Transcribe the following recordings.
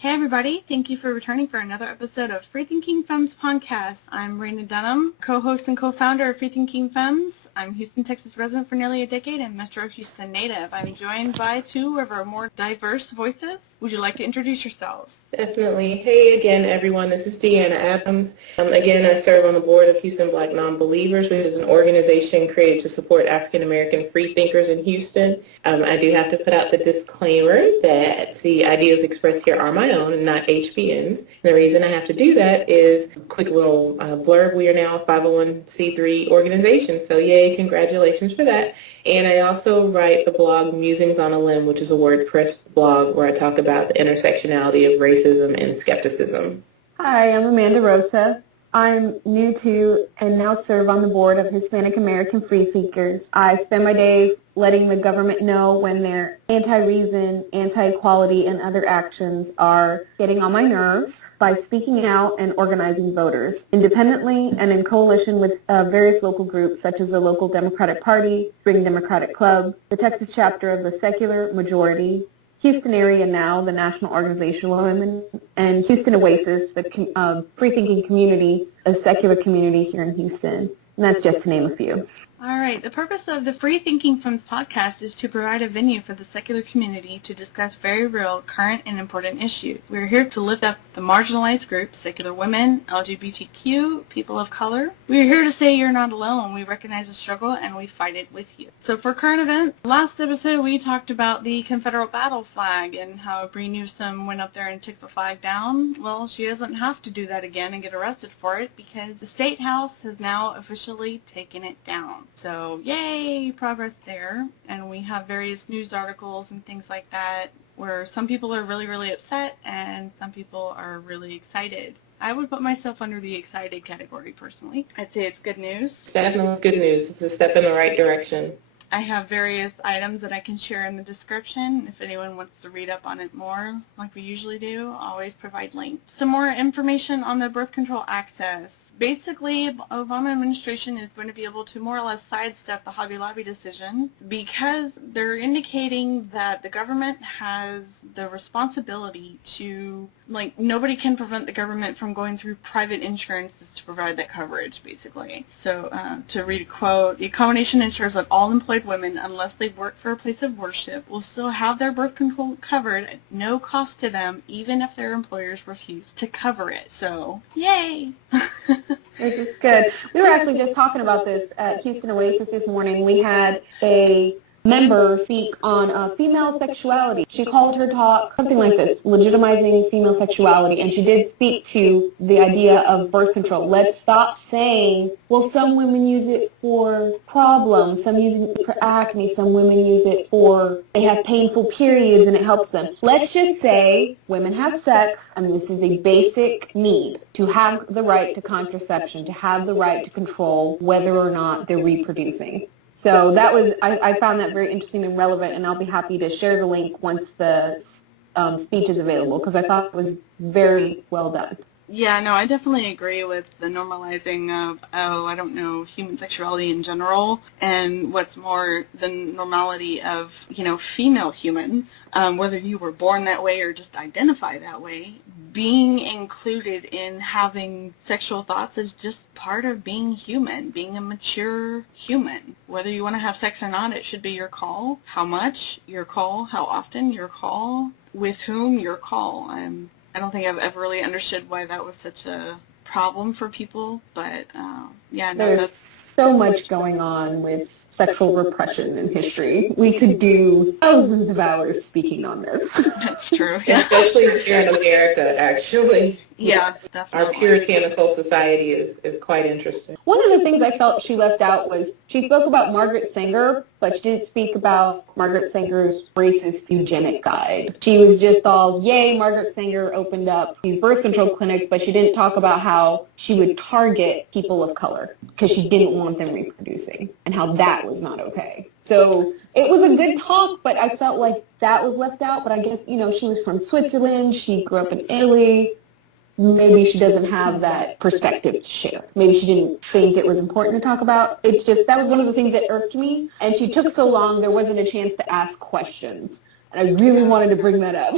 Hey everybody, thank you for returning for another episode of Freethinking Femmes Podcast. I'm Raina Dunham, co-host and co-founder of Freethinking Femmes. I'm Houston, Texas resident for nearly a decade and Metro Houston native. I'm joined by two of our more diverse voices. Would you like to introduce yourselves? Definitely. Hey again, everyone. This is Deanna Adams. Again, I serve on the board of Houston Black Non-Believers, which is an organization created to support African-American free thinkers in Houston. I do have to put out the disclaimer that the ideas expressed here are my own and not HBN's. And the reason I have to do that is a quick little blurb. We are now a 501c3 organization, so yay, congratulations for that. And I also write the blog Musings on a Limb, which is a WordPress blog where I talk about the intersectionality of racism and skepticism. Hi, I'm Amanda Rosa. I'm new to and now serve on the board of Hispanic American Free Thinkers. I spend my days letting the government know when their anti-reason, anti-equality, and other actions are getting on my nerves by speaking out and organizing voters independently and in coalition with various local groups such as the local Democratic Party, Spring Democratic Club, the Texas chapter of the Secular Majority, Houston Area Now, the National Organization of Women, and Houston Oasis, the free thinking community, a secular community here in Houston. And that's just to name a few. All right. The purpose of the Freethinking Femmes Podcast is to provide a venue for the secular community to discuss very real, current, and important issues. We're here to lift up the marginalized groups, secular women, LGBTQ, people of color. We are here to say you're not alone. We recognize the struggle and we fight it with you. So for current events, last episode we talked about the Confederate battle flag and how Bree Newsom went up there and took the flag down. Well, she doesn't have to do that again and get arrested for it because the State House has now officially taken it down. So, yay, progress there. And we have various news articles and things like that where some people are really, really upset and some people are really excited. I would put myself under the excited category personally. I'd say it's good news. It's definitely good news. It's a step in the right direction. I have various items that I can share in the description. If anyone wants to read up on it more, like we usually do, I'll always provide links. Some more information on the birth control access. Basically, Obama administration is going to be able to more or less sidestep the Hobby Lobby decision because they're indicating that the government has the responsibility to, nobody can prevent the government from going through private insurances to provide that coverage, basically. So, to read a quote, the accommodation ensures that all employed women, unless they work for a place of worship, will still have their birth control covered at no cost to them, even if their employers refuse to cover it. So, yay! This is good. We were actually just talking about this at Houston Oasis this morning. We had a member speak on female sexuality. She called her talk something like this, legitimizing female sexuality, and she did speak to the idea of birth control. Let's stop saying, well, some women use it for problems, some use it for acne, some women use it for, they have painful periods and it helps them. Let's just say women have sex, and this is a basic need to have the right to contraception, to have the right to control whether or not they're reproducing. So that was, I found that very interesting and relevant, and I'll be happy to share the link once the speech is available, because I thought it was very well done. Yeah, no, I definitely agree with the normalizing of, human sexuality in general, and what's more, the normality of, female humans, whether you were born that way or just identify that way. Being included in having sexual thoughts is just part of being human, being a mature human. Whether you want to have sex or not, it should be your call. How much, your call. How often, your call. With whom, your call. I don't think I've ever really understood why that was such a problem for people, but there's so much going on with sexual repression in history. We could do thousands of hours speaking on this. That's true. Yeah. Especially here in America, actually. Yeah, definitely. Our puritanical society is quite interesting. One of the things I felt she left out was she spoke about Margaret Sanger, but she didn't speak about Margaret Sanger's racist eugenic side. She was just all, yay, Margaret Sanger opened up these birth control clinics, but she didn't talk about how she would target people of color because she didn't want them reproducing and how that was not okay. So it was a good talk, but I felt like that was left out. But I guess, she was from Switzerland. She grew up in Italy. Maybe she doesn't have that perspective to share. Maybe she didn't think it was important to talk about. It's just, that was one of the things that irked me. And she took so long, there wasn't a chance to ask questions. And I really wanted to bring that up.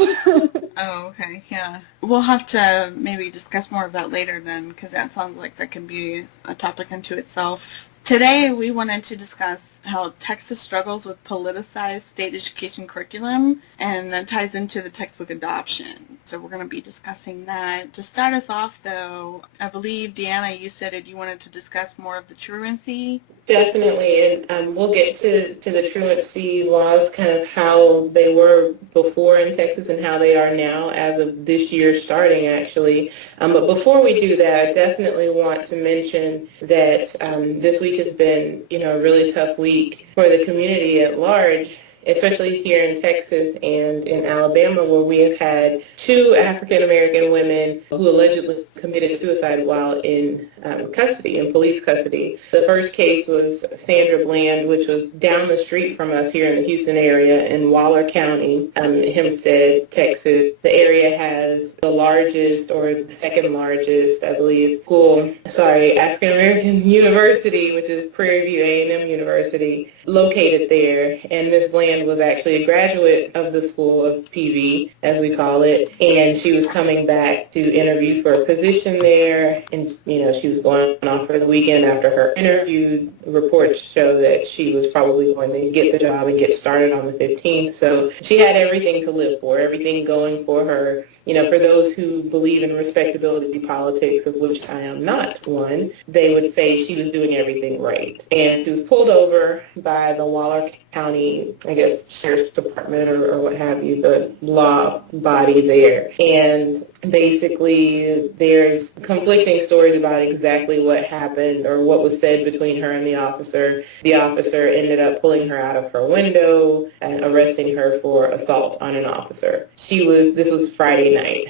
Oh, okay, yeah. We'll have to maybe discuss more of that later then, because that sounds like that could be a topic unto itself. Today, we wanted to discuss how Texas struggles with politicized state education curriculum, and that ties into the textbook adoption. So we're going to be discussing that. To start us off, though, I believe, Deanna, you said you wanted to discuss more of the truancy. Definitely, and we'll get to the truancy laws, kind of how they were before in Texas and how they are now as of this year starting, actually. But before we do that, I definitely want to mention that this week has been, a really tough week for the community at large, especially here in Texas and in Alabama, where we have had 2 African-American women who allegedly committed suicide while in custody, in police custody. The first case was Sandra Bland, which was down the street from us here in the Houston area in Waller County, Hempstead, Texas. The area has the largest, or the second largest, I believe, African-American university, which is Prairie View A&M University, located there. And Ms. Bland was actually a graduate of the school of PV, as we call it, and she was coming back to interview for a position there, and she was going off for the weekend after her interview. Reports show that she was probably going to get the job and get started on the 15th, so she had everything to live for, everything going for her. For those who believe in respectability politics, of which I am not one, they would say she was doing everything right. And she was pulled over by the Waller County, I guess, Sheriff's Department or what have you, the law body there. And basically, there's conflicting stories about exactly what happened or what was said between her and the officer. The officer ended up pulling her out of her window and arresting her for assault on an officer. This was Friday night.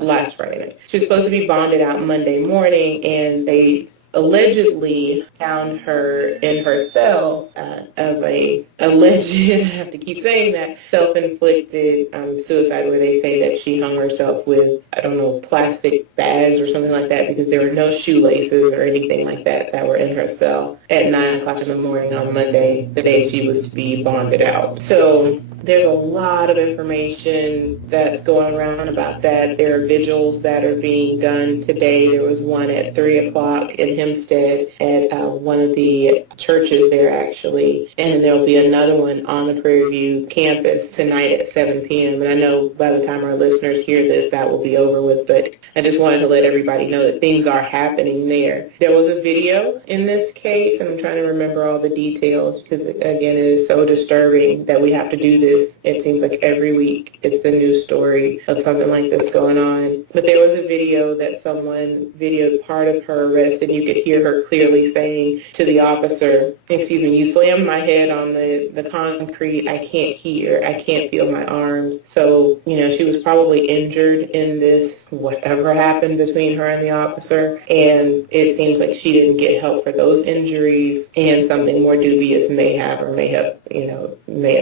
Last Friday night. She was supposed to be bonded out Monday morning, and they allegedly found her in her cell of a alleged, I have to keep saying that, self-inflicted suicide, where they say that she hung herself with, plastic bags or something like that, because there were no shoelaces or anything like that were in her cell at 9 o'clock in the morning on Monday, the day she was to be bonded out. So there's a lot of information that's going around about that. There are vigils that are being done today. There was one at 3 o'clock in Hempstead at one of the churches there, actually. And there'll be another one on the Prairie View campus tonight at 7 p.m. And I know by the time our listeners hear this, that will be over with. But I just wanted to let everybody know that things are happening there. There was a video in this case, and I'm trying to remember all the details because, again, it is so disturbing that we have to do this. It seems like every week it's a news story of something like this going on. But there was a video that someone videoed part of her arrest, and you could hear her clearly saying to the officer, "Excuse me, you slammed my head on the concrete. I can't hear. I can't feel my arms." So, she was probably injured in this, whatever happened between her and the officer. And it seems like she didn't get help for those injuries, and something more dubious may have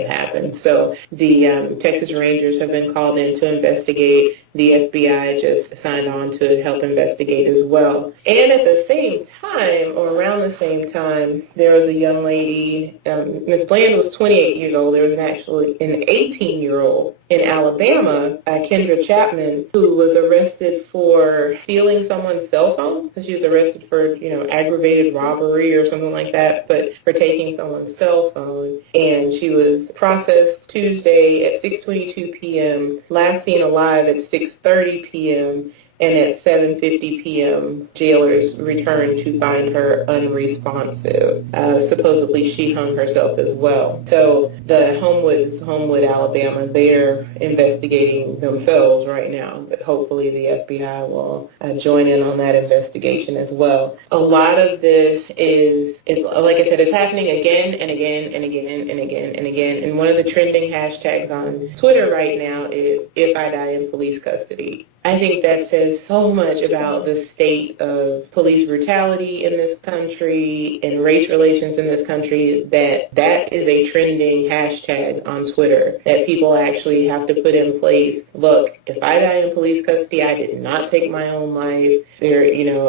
happened. So the Texas Rangers have been called in to investigate. The FBI just signed on to help investigate as well. And at the same time, or around the same time, there was a young lady, Ms. Bland was 28 years old. There was actually an 18-year-old in Alabama, Kendra Chapman, who was arrested for stealing someone's cell phone. So she was arrested for, aggravated robbery or something like that, but for taking someone's cell phone. And she was processed Tuesday at 6:22 p.m., last seen alive at 6:30 p.m., and at 7:50 p.m., jailers returned to find her unresponsive. Supposedly, she hung herself as well. So the Homewood, Alabama, they're investigating themselves right now, but hopefully the FBI will join in on that investigation as well. A lot of this is, like I said, it's happening again and again and again and again and again. And one of the trending hashtags on Twitter right now is "If I Die in Police Custody." I think that says so much about the state of police brutality in this country and race relations in this country that that is a trending hashtag on Twitter, that people actually have to put in place. Look, if I die in police custody, I did not take my own life. There,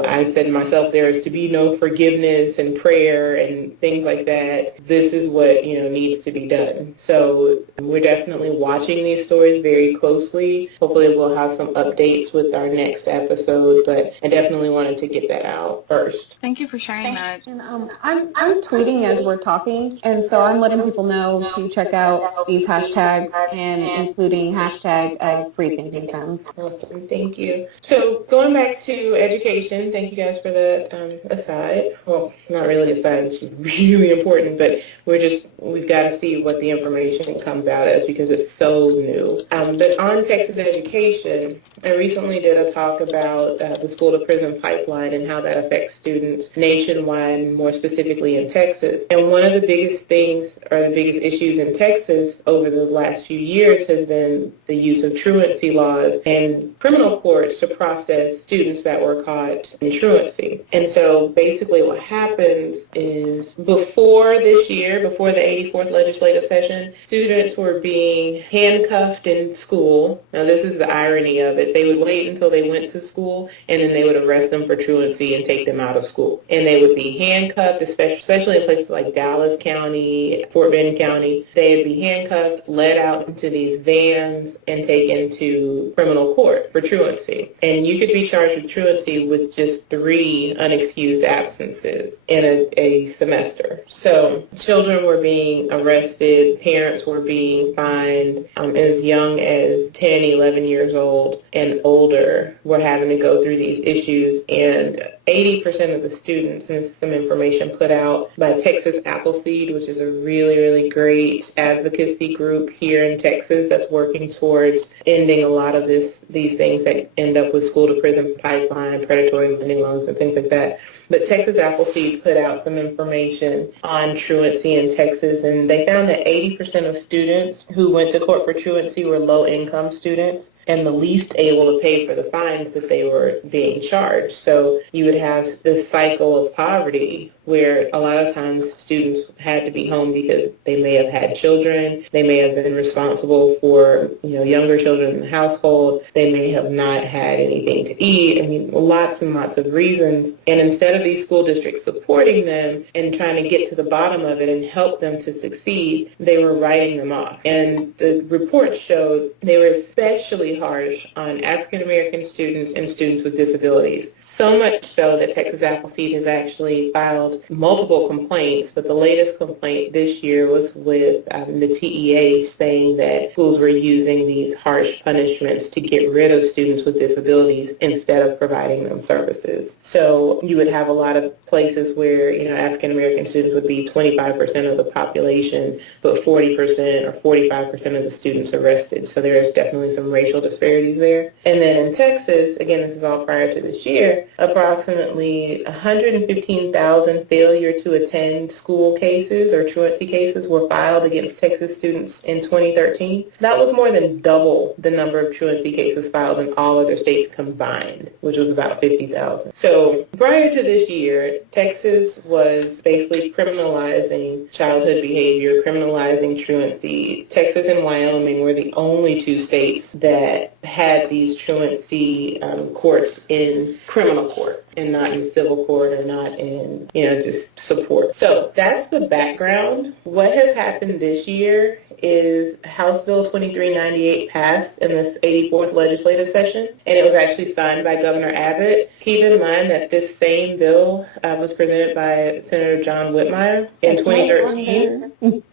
I said to myself, there is to be no forgiveness and prayer and things like that. This is what, needs to be done. So we're definitely watching these stories very closely. Hopefully we'll have some updates with our next episode, but I definitely wanted to get that out first. Thank you for sharing that. And I'm tweeting as we're talking, and so I'm letting people know to check out these hashtags, and including hashtag Freethinking Femmes. Awesome, thank you. So going back to education, thank you guys for the aside. Well, not really aside, it's really important, but we've got to see what the information comes out as because it's so new. But on Texas education, I recently did a talk about the school-to-prison pipeline and how that affects students nationwide, more specifically in Texas. And one of the biggest things, or the biggest issues in Texas over the last few years has been the use of truancy laws and criminal courts to process students that were caught in truancy. And so basically what happens is before this year, before the 84th legislative session, students were being handcuffed in school. Now this is the irony of it. They would wait until they went to school and then they would arrest them for truancy and take them out of school. And they would be handcuffed, especially in places like Dallas County, Fort Bend County. They would be handcuffed, led out into these vans, and taken to criminal court for truancy. And you could be charged with truancy with just 3 unexcused absences in a semester. So children were being arrested, parents were being fined as young as 10, 11 years old and older were having to go through these issues. And 80% of the students, and this is some information put out by Texas Appleseed, which is a really, really great advocacy group here in Texas that's working towards ending a lot of these things that end up with school-to-prison pipeline, predatory lending loans, and things like that. But Texas Appleseed put out some information on truancy in Texas, and they found that 80% of students who went to court for truancy were low-income students and the least able to pay for the fines that they were being charged. So you would have this cycle of poverty where a lot of times students had to be home because they may have had children, they may have been responsible for younger children in the household, they may have not had anything to eat. I mean, lots and lots of reasons. And instead of these school districts supporting them and trying to get to the bottom of it and help them to succeed, they were writing them off. And the report showed they were especially harsh on African American students and students with disabilities. So much so that Texas Appleseed has actually filed multiple complaints, but the latest complaint this year was with the TEA saying that schools were using these harsh punishments to get rid of students with disabilities instead of providing them services. So you would have a lot of places where, African American students would be 25% of the population, but 40% or 45% of the students arrested. So there is definitely some racial disparities there. And then in Texas, again, this is all prior to this year, approximately 115,000 failure to attend school cases or truancy cases were filed against Texas students in 2013. That was more than double the number of truancy cases filed in all other states combined, which was about 50,000. So prior to this year, Texas was basically criminalizing childhood behavior, criminalizing truancy. Texas and Wyoming were the only 2 states that had these truancy courts in criminal court and not in civil court or not in, just support. So that's the background. What has happened this year is House Bill 2398 passed in this 84th legislative session, and it was actually signed by Governor Abbott. Keep in mind that this same bill was presented by Senator John Whitmire in 2013.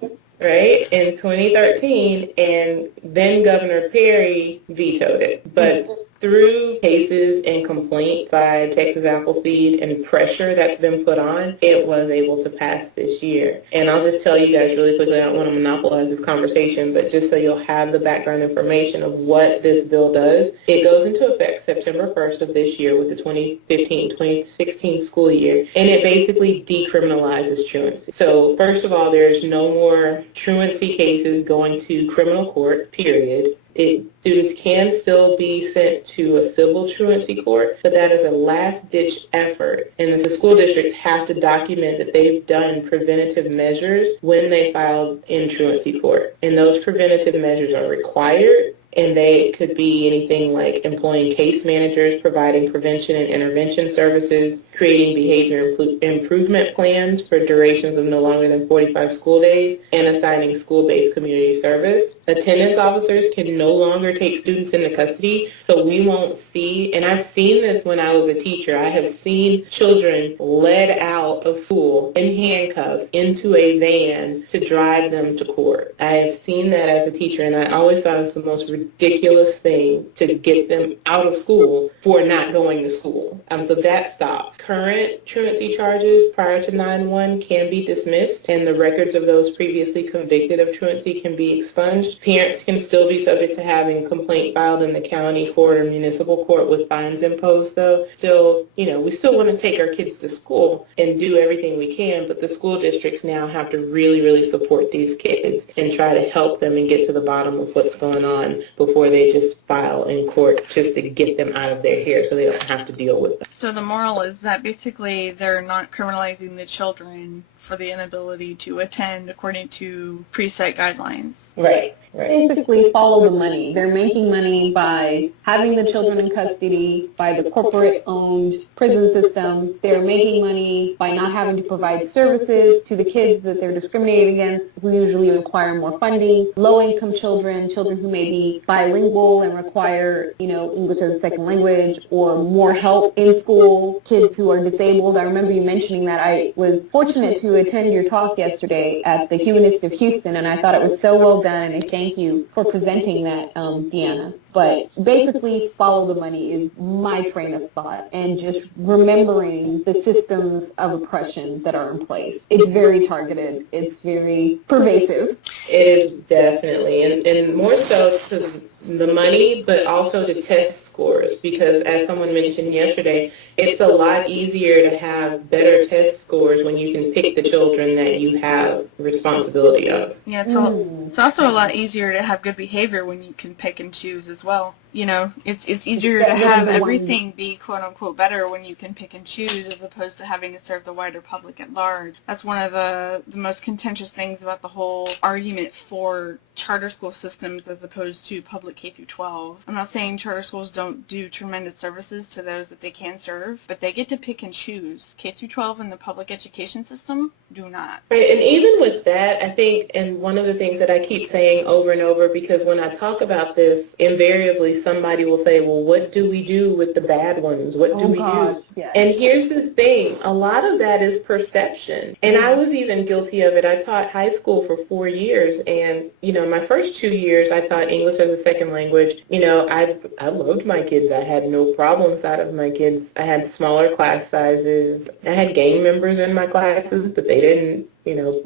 Right, in 2013, and then Governor Perry vetoed it. But through cases and complaints by Texas Appleseed and pressure that's been put on, it was able to pass this year. And I'll just tell you guys really quickly, I don't want to monopolize this conversation, but just so you'll have the background information of what this bill does, it goes into effect September 1st of this year with the 2015-2016 school year, and it basically decriminalizes truancy. So first of all, there's no more truancy cases going to criminal court, period. students can still be sent to a civil truancy court, but that is a last-ditch effort. And the school districts have to document that they've done preventative measures when they filed in truancy court. And those preventative measures are required. And they could be anything like employing case managers, providing prevention and intervention services, creating behavior improvement plans for durations of no longer than 45 school days, and assigning school-based community service. Attendance officers can no longer take students into custody, so we won't see, and I've seen this when I was a teacher, I have seen children led out of school in handcuffs into a van to drive them to court. I have seen that as a teacher, and I always thought it was the most ridiculous thing to get them out of school for not going to school. So that stops. Current truancy charges prior to 9/1 can be dismissed, and the records of those previously convicted of truancy can be expunged. Parents can still be subject to having a complaint filed in the county court or municipal court with fines imposed, though. Still, we still want to take our kids to school and do everything we can, but the school districts now have to really, really support these kids and try to help them and get to the bottom of what's going on before they just file in court just to get them out of their hair so they don't have to deal with them. So the moral is that basically they're not criminalizing the children for the inability to attend according to preset guidelines. Right. Basically follow the money. They're making money by having the children in custody, by the corporate-owned prison system. They're making money by not having to provide services to the kids that they're discriminating against, who usually require more funding. Low-income children, children who may be bilingual and require, English as a second language or more help in school. Kids who are disabled. I remember you mentioning that. I was fortunate to attend your talk yesterday at the Humanist of Houston, and I thought it was so well done, and I thank you for presenting that, Deanna. But basically, follow the money is my train of thought, and just remembering the systems of oppression that are in place. It's very targeted. It's very pervasive. It is definitely, and more so because the money, but also the test scores, because as someone mentioned yesterday, it's a lot easier to have better test scores when you can pick the children that you have responsibility of. Yeah, it's also a lot easier to have good behavior when you can pick and choose as well. It's easier to have everything be quote-unquote better when you can pick and choose as opposed to having to serve the wider public at large. That's one of the most contentious things about the whole argument for charter school systems as opposed to public K through 12. I'm not saying charter schools don't do tremendous services to those that they can serve, but they get to pick and choose. K through 12 in the public education system do not. Right, and even with that, I think, and one of the things that I keep saying over and over, because when I talk about this, invariably somebody will say, well, what do we do with the bad ones? What do we do? Yes. And here's the thing, a lot of that is perception. And I was even guilty of it. I taught high school for 4 years, and, my first 2 years I taught English as a second language. I loved my kids. I had no problems out of my kids. I had smaller class sizes. I had gang members in my classes, but they didn't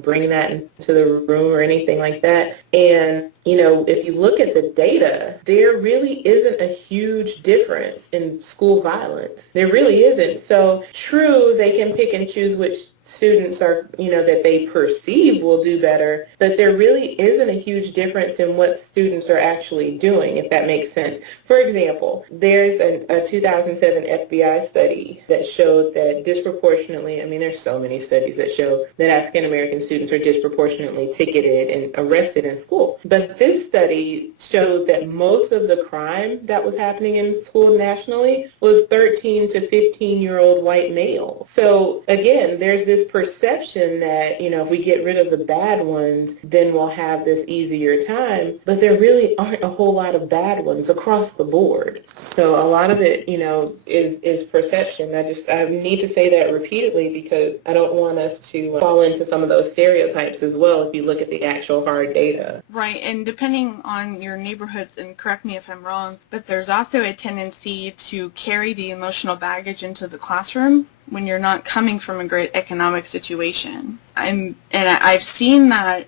bring that into the room or anything like that. And, if you look at the data, there really isn't a huge difference in school violence. There really isn't. So true, they can pick and choose which students are, that they perceive will do better, but there really isn't a huge difference in what students are actually doing, if that makes sense. For example, there's a 2007 FBI study that showed that disproportionately, there's so many studies that show that African American students are disproportionately ticketed and arrested in school. But this study showed that most of the crime that was happening in school nationally was 13 to 15-year-old white males. So again, there's this perception that, if we get rid of the bad ones, then we'll have this easier time. But there really aren't a whole lot of bad ones across the board. So a lot of it, is perception. I need to say that repeatedly because I don't want us to fall into some of those stereotypes as well if you look at the actual hard data. Right, and depending on your neighborhoods, and correct me if I'm wrong, but there's also a tendency to carry the emotional baggage into the classroom when you're not coming from a great economic situation. I've seen that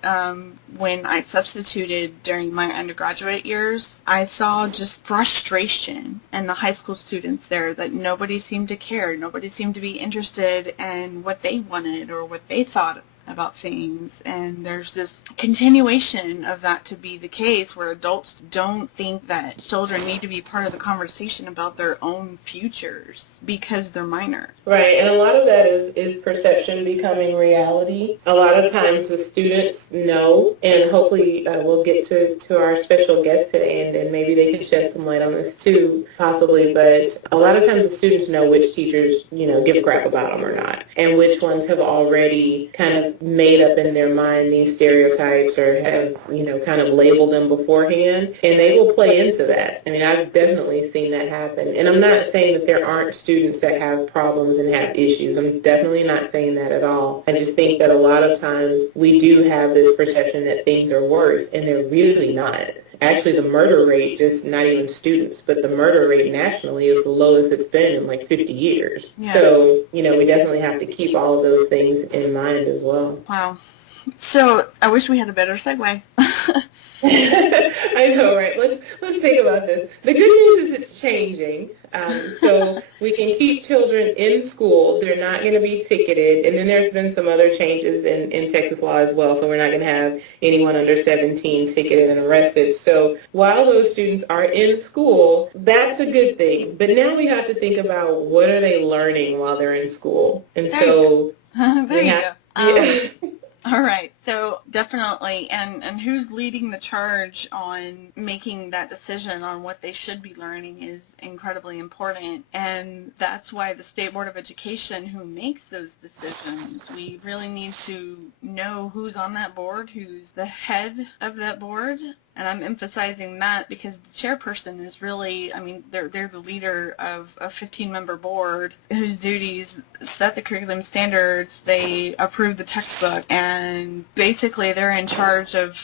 when I substituted during my undergraduate years. I saw just frustration in the high school students there that nobody seemed to care. Nobody seemed to be interested in what they wanted or what they thought about things, and there's this continuation of that to be the case where adults don't think that children need to be part of the conversation about their own futures because they're minor. Right, and a lot of that is perception becoming reality. A lot of times the students know, and hopefully we'll get to our special guest today, and maybe they can shed some light on this too, possibly, but a lot of times the students know which teachers, give a crap about them or not, and which ones have already kind of made up in their mind these stereotypes or have, kind of labeled them beforehand, and they will play into that. I mean, I've definitely seen that happen, and I'm not saying that there aren't students that have problems and have issues. I'm definitely not saying that at all. I just think that a lot of times we do have this perception that things are worse, and they're really not. Actually, the murder rate, just not even students, but the murder rate nationally is the lowest it's been in like 50 years. Yeah. So, we definitely have to keep all of those things in mind as well. Wow. So I wish we had a better segue. I know, right? Let's think about this. The good news is it's changing. So we can keep children in school. They're not going to be ticketed. And then there's been some other changes in Texas law as well. So we're not going to have anyone under 17 ticketed and arrested. So while those students are in school, that's a good thing. But now we have to think about what are they learning while they're in school. And so there you go. All right, so definitely, and who's leading the charge on making that decision on what they should be learning is incredibly important, and that's why the State Board of Education, who makes those decisions, we really need to know who's on that board, who's the head of that board. And I'm emphasizing that because the chairperson is really, they're the leader of a 15-member board whose duties set the curriculum standards, they approve the textbook, and basically they're in charge of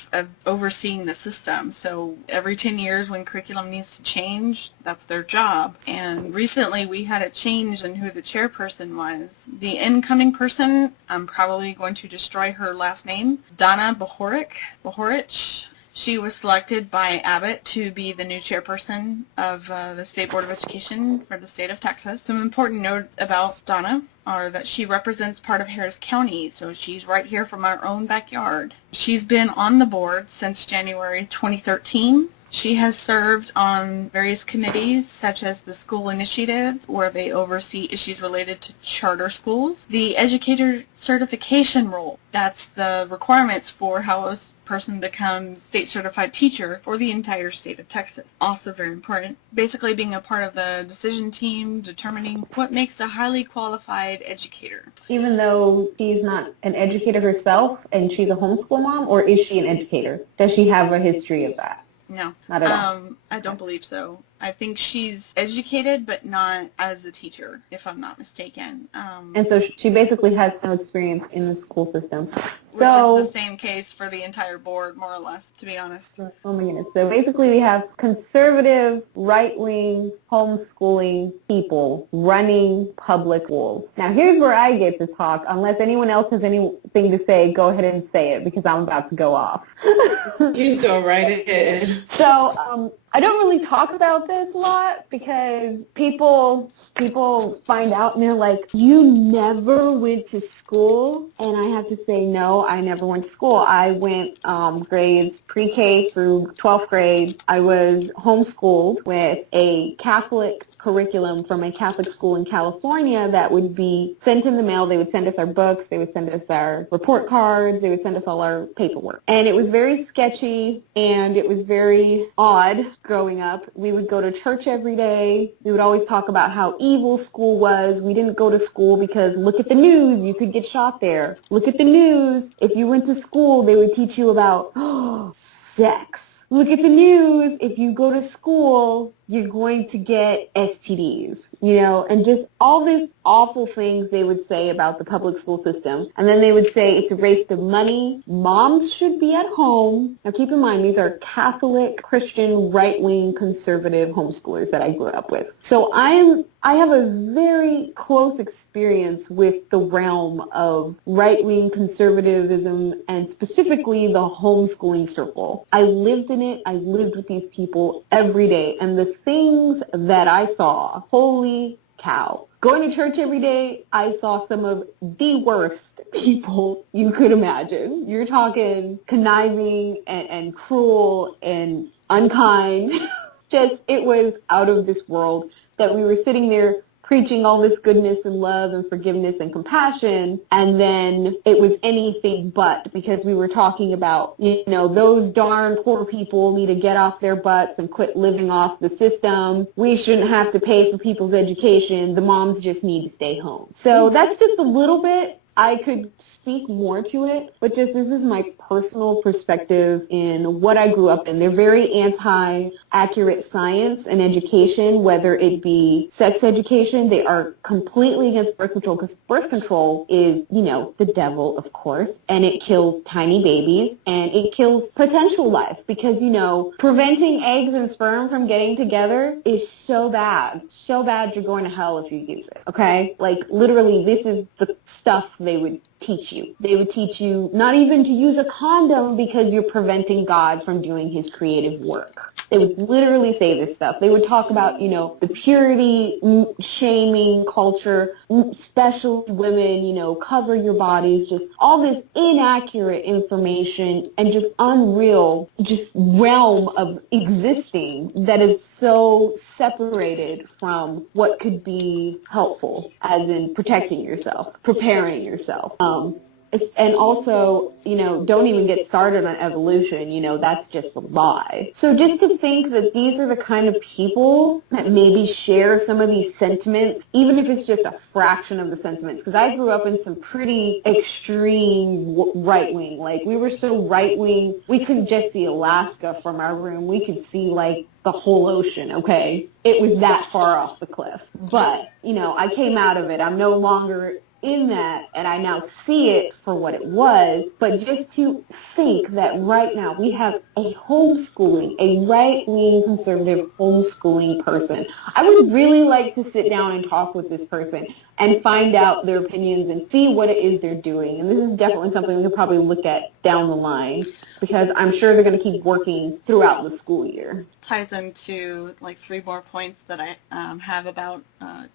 overseeing the system. So every 10 years when curriculum needs to change, that's their job. And recently we had a change in who the chairperson was. The incoming person, I'm probably going to destroy her last name, Donna Bohorich. She was selected by Abbott to be the new chairperson of the State Board of Education for the state of Texas. Some important notes about Donna are that she represents part of Harris County, so she's right here from our own backyard. She's been on the board since January 2013. She has served on various committees, such as the School Initiative, where they oversee issues related to charter schools. The Educator Certification Role, that's the requirements for how a person becomes state certified teacher for the entire state of Texas. Also very important. Basically being a part of the decision team, determining what makes a highly qualified educator. Even though she's not an educator herself and she's a homeschool mom, or is she an educator? Does she have a history of that? No. Not at all. I don't believe so. I think she's educated, but not as a teacher, if I'm not mistaken. And so she basically has no experience in the school system. Which is the same case for the entire board, more or less, to be honest. Oh my goodness. So basically we have conservative, right-wing, homeschooling people running public schools. Now here's where I get to talk. Unless anyone else has anything to say, go ahead and say it because I'm about to go off. You just go right ahead. So I don't really talk about this a lot because people find out and they're like, you never went to school? And I have to say, no, I never went to school. I went grades pre-K through 12th grade. I was homeschooled with a Catholic curriculum from a Catholic school in California that would be sent in the mail. They would send us our books. They would send us our report cards. They would send us all our paperwork. And it was very sketchy and it was very odd growing up. We would go to church every day. We would always talk about how evil school was. We didn't go to school because look at the news. You could get shot there. Look at the news. If you went to school, they would teach you about sex. Look at the news. If you go to school, you're going to get STDs, and just all these awful things they would say about the public school system. And then they would say it's a waste of money. Moms should be at home. Now keep in mind, these are Catholic, Christian, right-wing, conservative homeschoolers that I grew up with. So I have a very close experience with the realm of right-wing conservatism and specifically the homeschooling circle. I lived in it. I lived with these people every day. And the things that I saw, holy cow. Going to church every day, I saw some of the worst people you could imagine. You're talking conniving and cruel and unkind. Just, it was out of this world that we were sitting there preaching all this goodness and love and forgiveness and compassion, and then it was anything but, because we were talking about, those darn poor people need to get off their butts and quit living off the system. We shouldn't have to pay for people's education. The moms just need to stay home. So that's just a little bit. I could speak more to it, but just this is my personal perspective in what I grew up in. They're very anti-accurate science and education, whether it be sex education. They are completely against birth control, because birth control is, the devil, of course, and it kills tiny babies and it kills potential life because, preventing eggs and sperm from getting together is so bad. So bad you're going to hell if you use it, okay? Like, literally, this is the stuff they would teach you. They would teach you not even to use a condom because you're preventing God from doing his creative work. They would literally say this stuff. They would talk about, the purity shaming culture, especially women, cover your bodies, just all this inaccurate information and just unreal, just realm of existing that is so separated from what could be helpful, as in protecting yourself, preparing yourself. And also, don't even get started on evolution. That's just a lie. So just to think that these are the kind of people that maybe share some of these sentiments, even if it's just a fraction of the sentiments, because I grew up in some pretty extreme right-wing. Like, we were so right-wing, we couldn't just see Alaska from our room. We could see, like, the whole ocean, okay? It was that far off the cliff. But, I came out of it. I'm no longer in that, and I now see it for what it was. But just to think that right now we have a right-wing conservative homeschooling person. I would really like to sit down and talk with this person and find out their opinions and see what it is they're doing. And this is definitely something we could probably look at down the line, because I'm sure they're going to keep working throughout the school year. Ties into like 3 more points that I have about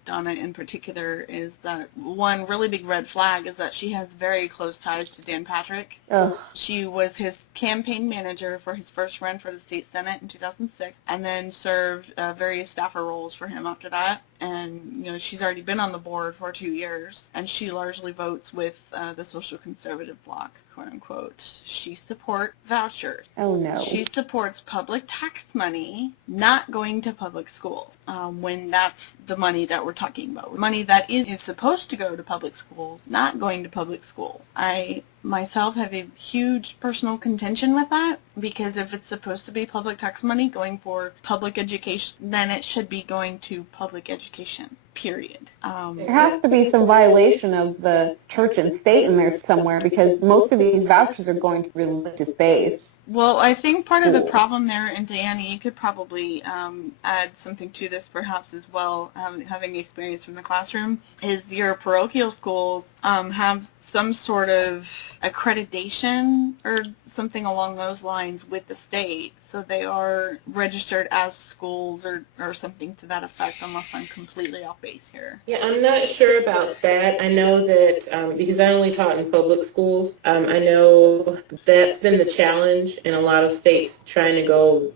Donna in particular. Is that one really big red flag is that she has very close ties to Dan Patrick. Ugh. She was his campaign manager for his first run for the state senate in 2006, and then served various staffer roles for him after that. And she's already been on the board for 2 years, and she largely votes with the social conservative bloc, quote unquote. She supports vouchers. Oh no. She supports public tax money not going to public schools, when that's the money that we're talking about. Money that is supposed to go to public schools, not going to public schools. I myself have a huge personal contention with that, because if it's supposed to be public tax money going for public education, then it should be going to public education, period. There has to be some violation of the church and state in there somewhere, because most of these vouchers are going to religious base. Well, I think part of the problem there, and Deanna, you could probably add something to this perhaps as well, having experience from the classroom, is your parochial schools have some sort of accreditation or something along those lines with the state, so they are registered as schools or something to that effect, unless I'm completely off base here. Yeah, I'm not sure about that. I know that because I only taught in public schools, I know that's been the challenge in a lot of states, trying to go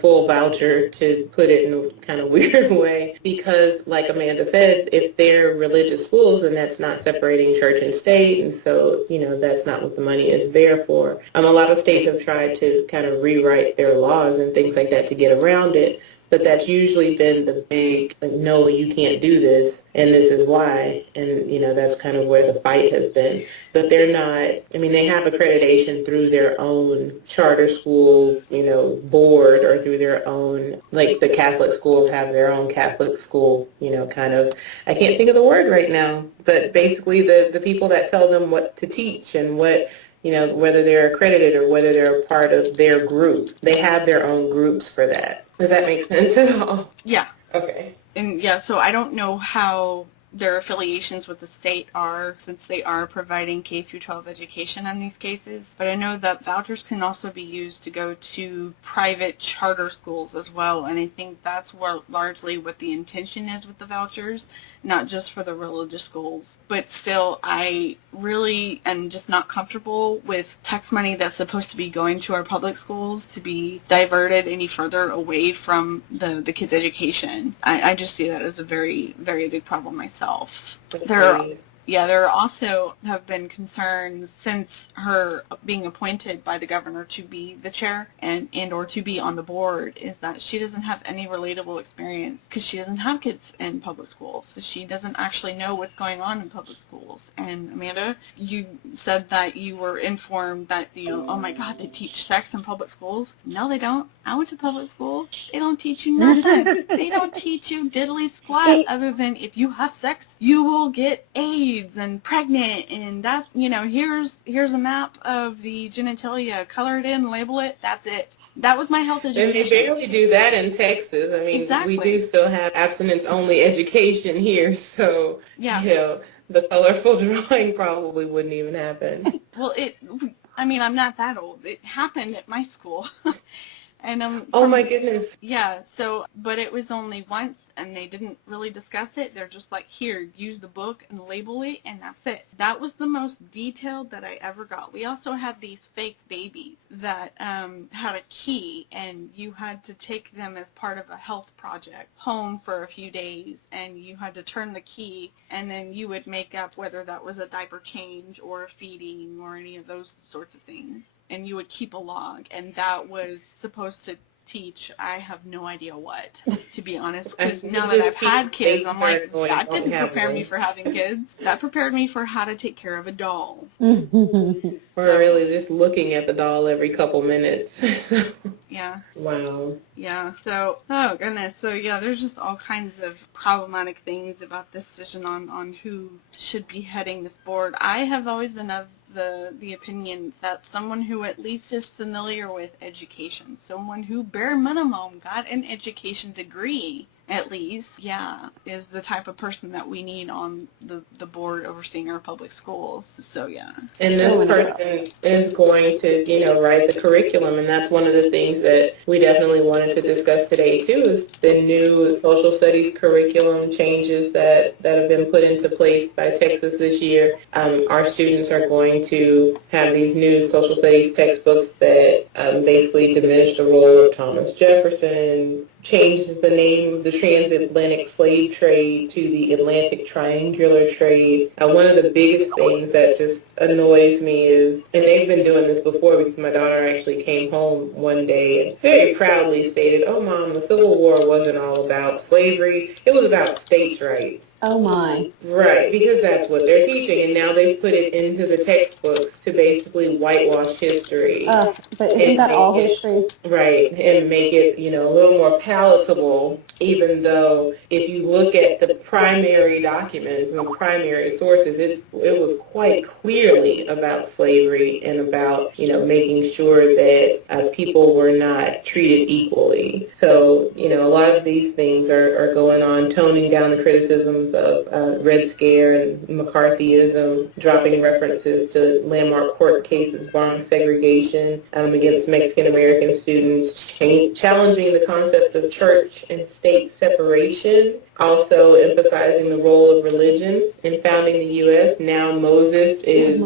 full voucher, to put it in a kind of weird way, because like Amanda said, if they're religious schools, then that's not separating church and state, and so that's not what the money is there for. A lot of states have tried to kind of rewrite their laws and things like that to get around it, but that's usually been the big, like, no, you can't do this, and this is why, and that's kind of where the fight has been. But they're not, they have accreditation through their own charter school, board, or through their own, like the Catholic schools have their own Catholic school, kind of, I can't think of the word right now, but basically the people that tell them what to teach and what, whether they're accredited or whether they're a part of their group. They have their own groups for that. Does that make sense at all? Yeah. Okay. And yeah, so I don't know how their affiliations with the state are, since they are providing K through 12 education in these cases. But I know that vouchers can also be used to go to private charter schools as well, and I think that's largely what the intention is with the vouchers, not just for the religious schools. But still, I really am just not comfortable with tax money that's supposed to be going to our public schools to be diverted any further away from the kids' education. I just see that as a very, very big problem myself. There also have been concerns since her being appointed by the governor to be the chair and or to be on the board, is that she doesn't have any relatable experience because she doesn't have kids in public schools. So she doesn't actually know what's going on in public schools. And Amanda, you said that you were informed that, oh my God, they teach sex in public schools. No, they don't. I went to public school. They don't teach you nothing. They don't teach you diddly squat other than if you have sex, you will get AIDS and pregnant, and that's, here's a map of the genitalia, color it in, label it, that's it. That was my health education. And they barely do that in Texas. I mean, exactly. We do still have abstinence-only education here, so, the colorful drawing probably wouldn't even happen. Well, I'm not that old. It happened at my school. And oh my goodness. Yeah, but it was only once, and they didn't really discuss it. They're just like, here, use the book and label it, and that's it. That was the most detailed that I ever got. We also had these fake babies that had a key, and you had to take them as part of a health project home for a few days, and you had to turn the key, and then you would make up whether that was a diaper change or a feeding or any of those sorts of things. And you would keep a log, and that was supposed to teach, I have no idea what, to be honest, because now that I've had kids, I'm like, that didn't prepare me for having kids. That prepared me for how to take care of a doll. We're really just looking at the doll every couple minutes. Yeah. Wow. Yeah, so, oh goodness, so yeah, there's just all kinds of problematic things about this decision on who should be heading this board. I have always been of the opinion that someone who at least is familiar with education, someone who bare minimum got an education degree, at least, is the type of person that we need on the board overseeing our public schools. So, yeah. And this person is going to, write the curriculum, and that's one of the things that we definitely wanted to discuss today, too, is the new social studies curriculum changes that have been put into place by Texas this year. Our students are going to have these new social studies textbooks that basically diminish the role of Thomas Jefferson, changes the name of the transatlantic slave trade to the Atlantic triangular trade. One of the biggest things that just annoys me is, and they've been doing this before because my daughter actually came home one day and very proudly stated, oh, Mom, the Civil War wasn't all about slavery. It was about states' rights. Oh, my. Right, because that's what they're teaching, and now they've put it into the textbooks to basically whitewash history. But isn't that all history? Right, and make it, a little more palatable, even though if you look at the primary documents and the primary sources, it was quite clearly about slavery and about, making sure that people were not treated equally. So, a lot of these things are going on, toning down the criticisms of Red Scare and McCarthyism, dropping references to landmark court cases barring segregation against Mexican-American students, challenging the concept of church and state separation, also emphasizing the role of religion in founding the U.S. Now Moses is,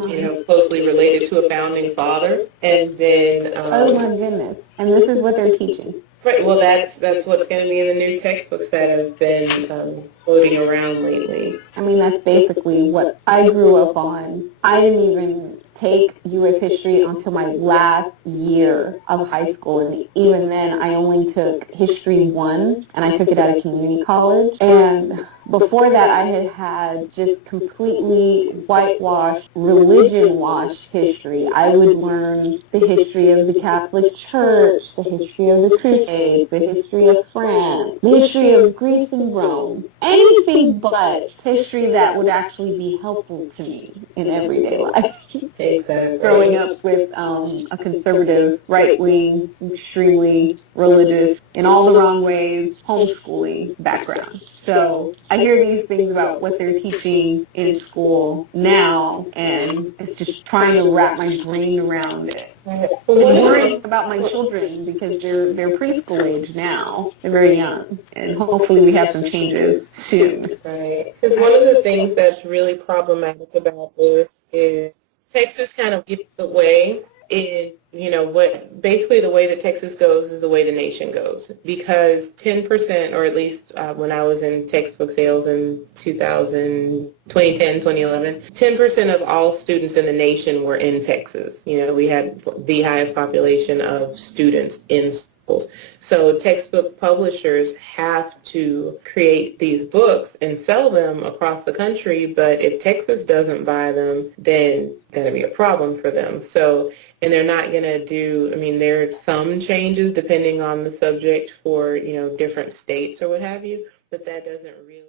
closely related to a founding father. And then... oh, my goodness. And this is what they're teaching. Right. Well, that's what's going to be in the new textbooks that have been floating around lately. I mean, that's basically what I grew up on. I didn't even take U.S. history until my last year of high school, and even then I only took History 1, and I took it at a community college. And before that, I had just completely whitewashed, religion-washed history. I would learn the history of the Catholic Church, the history of the Crusades, the history of France, the history of Greece and Rome, anything but history that would actually be helpful to me in everyday life. Exactly. Growing up with a conservative, right-wing, extremely religious, in all the wrong ways, homeschooling background. So I hear these things about what they're teaching in school now, and it's just trying to wrap my brain around it. And worrying about my children because they're preschool age now. They're very young, and hopefully we have some changes soon. Right. Because one of the things that's really problematic about this is Texas kind of gets the way is, what basically the way that Texas goes is the way the nation goes. Because 10%, or at least when I was in textbook sales in 2010, 2011, 10% of all students in the nation were in Texas. We had the highest population of students in schools. So textbook publishers have to create these books and sell them across the country, but if Texas doesn't buy them, then it's going to be a problem for them. So, and they're not going to do, there are some changes depending on the subject for, different states or what have you, but that doesn't really